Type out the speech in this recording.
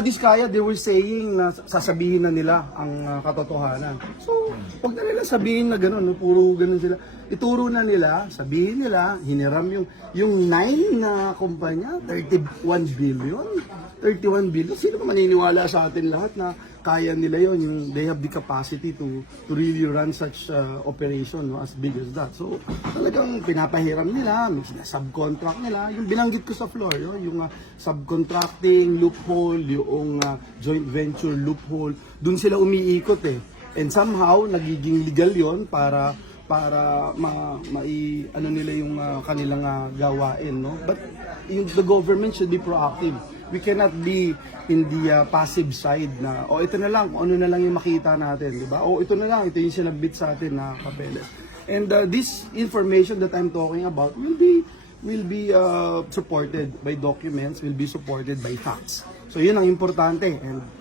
mga diskaya, they were saying na sasabihin na nila ang ah, katotohanan. So, wag na nila sabihin na gano'n, no? puro gano'n sila. Ituro na nila, sabihin nila, hiniram yung, yung nine na kumpanya, 31 billion. 31 billion. Sino ba maniniwala sa atin lahat na kaya nila yon yung they have the capacity to to really run such uh, operation no, as big as that. So talagang pinapahiram nila, subcontract nila, yung binanggit ko sa floor, no, yung uh, subcontracting loophole, yung uh, joint venture loophole, dun sila umiikot eh. And somehow nagiging legal yon para para ma, mai ano nila yung uh, kanilang uh, gawain no but yung the government should be proactive we cannot be in the uh, passive side na o ito na lang ano na lang yung makita natin di ba? O ito na lang ito yung sinabit sa atin na papeles and uh, this information that I'm talking about will be will be uh, supported by documents will be supported by facts. So yun ang importante. And